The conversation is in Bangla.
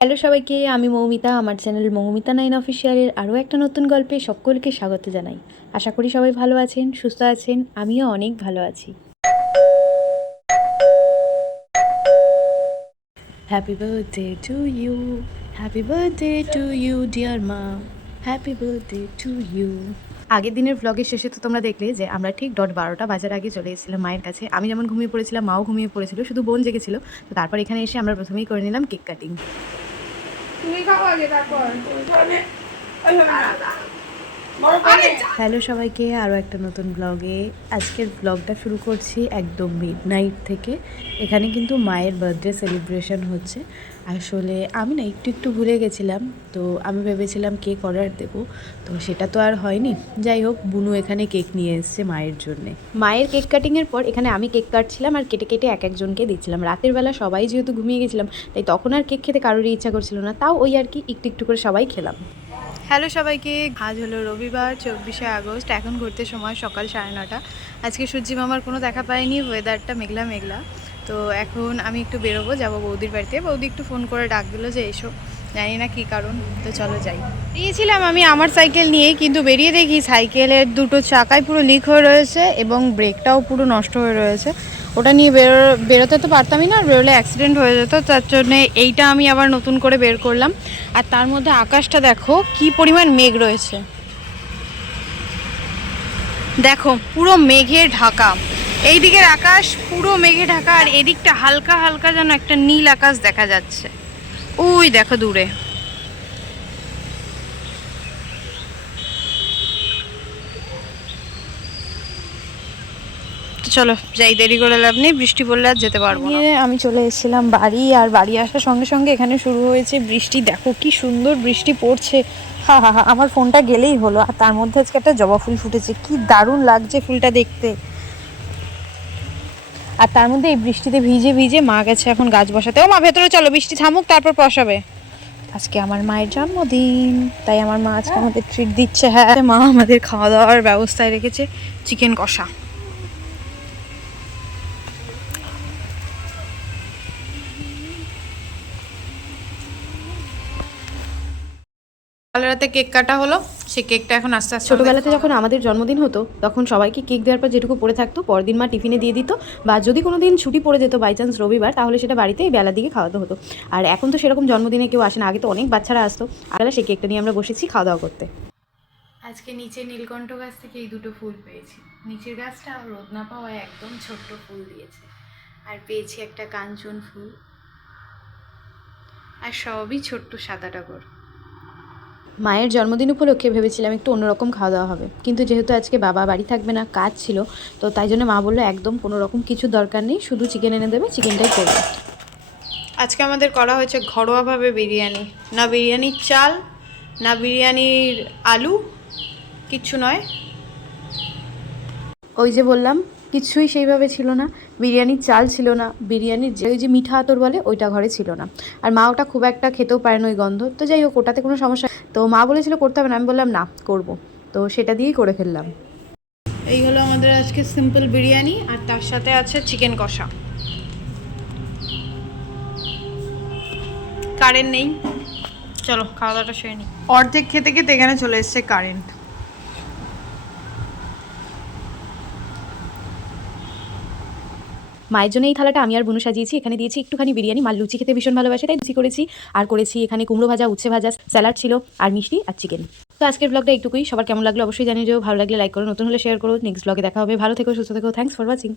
হ্যালো সবাইকে, আমি মৌমিতা। আমার চ্যানেল মৌমিতা 9 অফিসিয়ালের আরও একটা নতুন গল্পে সকলকে স্বাগত জানাই। আশা করি সবাই ভালো আছেন, সুস্থ আছেন। আমিও অনেক ভালো আছি। Happy birthday to you, happy birthday to you dear Ma, happy birthday to you. আগের দিনের ভ্লগের শেষে তো তোমরা দেখলে যে আমরা ঠিক 12টা বাজার আগে চলে এসেছিলাম মায়ের কাছে। আমি যেমন ঘুমিয়ে পড়েছিলাম, মাও ঘুমিয়ে পড়েছিল, শুধু বোন জেগেছিল। তো তারপর এখানে এসে আমরা প্রথমেই করে নিলাম কেক কাটিং। হ্যালো সবাইকে, আরও একটা নতুন ব্লগে। আজকের ব্লগটা শুরু করছি একদম মিডনাইট থেকে। এখানে কিন্তু মায়ের বার্থডে সেলিব্রেশন হচ্ছে। আসলে আমি না একটু ভুলে গেছিলাম, তো আমি ভেবেছিলাম কেক অর্ডার দেবো, তো সেটা তো আর হয়নি। যাই হোক, বুনু এখানে কেক নিয়ে এসছে মায়ের জন্যে। মায়ের কেক কাটিংয়ের পর এখানে আমি কেক কাটছিলাম আর কেটে কেটে এক একজনকে দিচ্ছিলাম। রাতের বেলা সবাই যেহেতু ঘুমিয়ে গেছিলাম, তাই তখন আর কেক খেতে কারোরই ইচ্ছা করছিল না। তাও ওই আর কি একটু করে সবাই খেলাম। হ্যালো সবাইকে, আজ হলো রবিবার 24শে আগস্ট। এখন ঘুরতে সময় সকাল 9:30। আজকে সূর্যি মামার কোনো দেখা পাইনি, ওয়েদারটা মেঘলা মেঘলা। তো এখন আমি একটু বেরোবো, যাবো বৌদির বাড়িতে। বৌদি একটু ফোন করে ডাক দিলো যে এসো, জানি না কী কারণ, তো চলো যাই। বেরিয়েছিলাম আমি আমার সাইকেল নিয়েই, কিন্তু বেরিয়ে দেখি সাইকেলের দুটো চাকাই পুরো লিক হয়ে রয়েছে এবং ব্রেকটাও পুরো নষ্ট হয়ে রয়েছে। ওটা নিয়ে বেরোতে তো পারতামই না, আর বেরোলে অ্যাক্সিডেন্ট হয়ে যেত। তার জন্যে এইটা আমি আবার নতুন করে বের করলাম। আর তার মধ্যে আকাশটা দেখো কি পরিমাণ মেঘ রয়েছে, দেখো পুরো মেঘে ঢাকা। এই দিকের আকাশ পুরো মেঘে ঢাকা, আর এদিকটা হালকা হালকা যেন একটা নীল আকাশ দেখা যাচ্ছে। ওই দেখো দূরে। চলো যাই, দেরি করে লাভ নেই, বৃষ্টি পড়লে আর যেতে পারবো না। আমি চলে এসেছিলাম বাড়ি, আর বাড়ি আসার সঙ্গে সঙ্গে এখানে শুরু হয়েছে বৃষ্টি। দেখো কি সুন্দর বৃষ্টি পড়ছে। হা হা হা, আমার ফোনটা গেলেই হলো। আর তার মধ্যে আজকে একটা জবা ফুল ফুটেছে, কি দারুণ লাগছে ফুলটা দেখতে। আর তার মধ্যে এই বৃষ্টিতে ভিজে ভিজে মা গেছে এখন গাছ বসাতে। ও মা, ভেতরে চলো, বৃষ্টি থামুক তারপর বসাবে। আজকে আমার মায়ের জন্মদিন, তাই আমার মা আজকে আমাদের ট্রিট দিচ্ছে। হ্যাঁ, মা আমাদের খাওয়া দাওয়ার ব্যবস্থায় রেখেছে চিকেন কষা। কাল রাতে কেক কাটা হলো, সেই কেকটা এখন আস্তে আস্তে। ছোটোবেলাতে যখন আমাদের জন্মদিন হতো, তখন সবাইকে কেক দেওয়ার পর যেটুকু পড়ে থাকতো পরদিন মা টিফিনে দিয়ে দিত, বা যদি কোনো দিন ছুটি পড়ে যেত বাই চান্স রবিবার, তাহলে সেটা বাড়িতেই বেলার দিকে খাওয়াতে হতো। আর এখন তো সেরকম জন্মদিনে কেউ আসে না, আগে তো অনেক বাচ্চারা আসতো। আর সেই কেকটা নিয়ে আমরা বসেছি খাওয়া দাওয়া করতে। আজকে নিচে নীলকণ্ঠ গাছ থেকে এই দুটো ফুল পেয়েছি। নিচের গাছটা রোদ না পাওয়ায় একদম ছোট্ট ফুল দিয়েছে। আর পেয়েছি একটা কাঞ্চন ফুল, আর সবই ছোট্ট সাদা টগর। মায়ের জন্মদিন উপলক্ষে ভেবেছিলাম একটু অন্যরকম খাওয়া দাওয়া হবে, কিন্তু যেহেতু আজকে বাবা বাড়ি থাকবে না, কাজ ছিল, তো তাই জন্য মা বললো একদম কোনো রকম কিছু দরকার নেই, শুধু চিকেন এনে দেবে, চিকেনটাই করবে। আজকে আমাদের করা হয়েছে ঘরোয়াভাবে বিরিয়ানি। না বিরিয়ানির চাল, না বিরিয়ানির আলু, কিচ্ছু নয়। ওই যে বললাম, কিছুই সেইভাবে ছিল না। বিরিয়ানির চাল ছিল না, বিরিয়ানির যে ওই যে মিঠা আতর বলে ওইটা ঘরে ছিল না। আর মা ওটা খুব একটা খেতেও পারে না ওই গন্ধ। তো যাই হোক, ওটাতে কোনো সমস্যা। তো মা বলেছিল করতে হবে না, আমি বললাম না করব, তো সেটা দিয়েই করে ফেললাম। এই হলো আমাদের আজকে সিম্পল বিরিয়ানি, আর তার সাথে আছে চিকেন কষা। কারেন্ট নেই, চলো খাওয়া দাওয়াটা সেরে নিই। অর্ধেক খেতে খেতে এখানে চলে এসছে কারেন্ট। মায়ের জন্য এই থালাটা আমি আর বুনু সাজিয়েছি। এখানে দিয়েছি একটুখানি বিরিয়ানি, মা লুচি খেতে ভীষণ ভালোবাসে, তাই লুচি করেছি। আর করেছি এখানে কুমড়ো ভাজা, উচ্ছে ভাজা, স্যালাড ছিল, আর মিষ্টি আর চিকেন। তো আজকের ব্লগটা এইটুকুই। সবার কেমন লাগলো অবশ্যই জানিয়ে দিও। ভালো লাগলে লাইক করো, নতুন হলে শেয়ার করো। নেক্সট ব্লগে দেখা হবে। ভালো থেকো, সুস্থ থেকো। Thanks for watching.